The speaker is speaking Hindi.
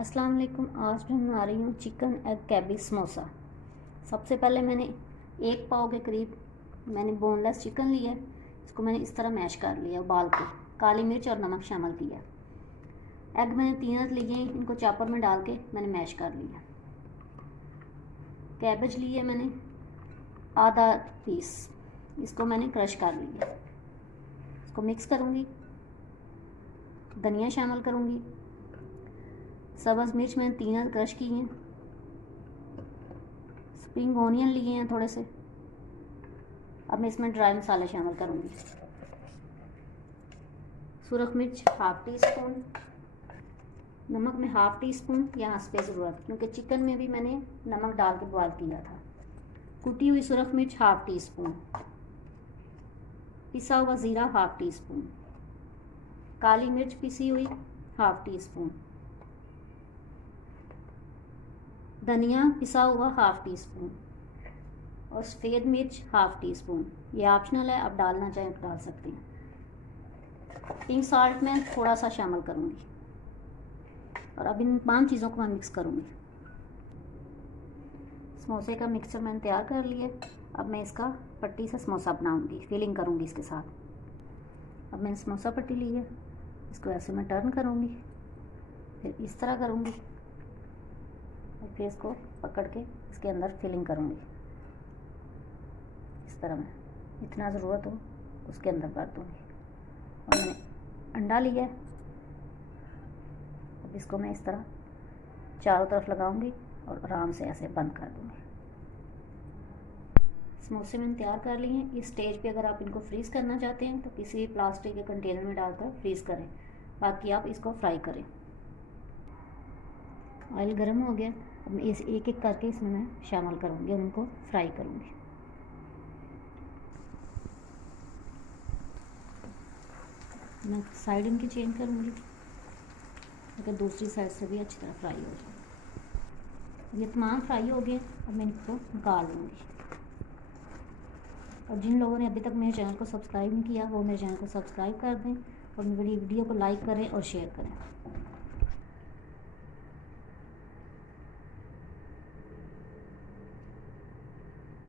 अस्सलाम वालेकुम। आज मैं बना रही हूँ चिकन एग कैबेज समोसा। सबसे पहले मैंने 1 पाव के करीब मैंने बोनलेस चिकन लिया। इसको मैंने इस तरह मैश कर लिया, उबाल के काली मिर्च और नमक शामिल किया। एग मैंने 3 लिए, इनको चॉपर में डाल के मैंने मैश कर लिया। कैबेज लिए मैंने आधा पीस, इसको मैंने क्रश कर लिया। इसको मिक्स करूँगी, धनिया शामिल करूँगी, सब्ज़ मिर्च मैंने 3 क्रश की हैं, स्प्रिंग ऑनियन लिए हैं थोड़े से। अब मैं इसमें ड्राई मसाले शामिल करूँगी। सुरख मिर्च हाफ़ टी स्पून, नमक में हाफ़ टी स्पून या हंसपे ज़रूरत, क्योंकि चिकन में भी मैंने नमक डाल के बॉयल किया था। कुटी हुई सुरख मिर्च हाफ़ टी स्पून, पिसा हुआ ज़ीरा हाफ़ टी स्पून, काली मिर्च पिसी हुई हाफ़ टी स्पून, धनिया पिसा हुआ हाफ़ टी स्पून और सफ़ेद मिर्च हाफ़ टी स्पून। ये ऑप्शनल है, आप डालना चाहें तो डाल सकते हैं। पिंक सॉल्ट मैं थोड़ा सा शामिल करूँगी और अब इन 5 चीज़ों को मैं मिक्स करूँगी। समोसे का मिक्सचर मैंने तैयार कर लिया। अब मैं इसका पट्टी से समोसा बनाऊँगी, फिलिंग करूँगी इसके साथ। अब मैंने समोसा पट्टी ली है, इसको ऐसे मैं टर्न करूँगी, फिर इस तरह करूँगी और फिर इसको पकड़ के इसके अंदर फिलिंग करूँगी। इस तरह मैं जितना ज़रूरत हो उसके अंदर कर दूँगी। और मैंने अंडा लिया है, अब इसको मैं इस तरह चारों तरफ लगाऊंगी और आराम से ऐसे बंद कर दूँगी। समोसे मैंने तैयार कर लिए हैं। इस स्टेज पे अगर आप इनको फ्रीज़ करना चाहते हैं तो किसी प्लास्टिक के कंटेनर में डालकर फ्रीज़ करें, बाकी आप इसको फ्राई करें। ऑयल गर्म हो गया, अब मैं इस एक एक करके इसमें मैं शामिल करूँगी और उनको फ्राई करूँगी। मैं साइड इनकी चेंज करूँगी ताकि दूसरी साइड से भी अच्छी तरह फ्राई हो जाए। ये तमाम फ्राई हो गए, अब मैं इनको निकाल लूँगी। और जिन लोगों ने अभी तक मेरे चैनल को सब्सक्राइब नहीं किया वो मेरे चैनल को सब्सक्राइब कर दें और मेरी वीडियो को लाइक करें और शेयर करें।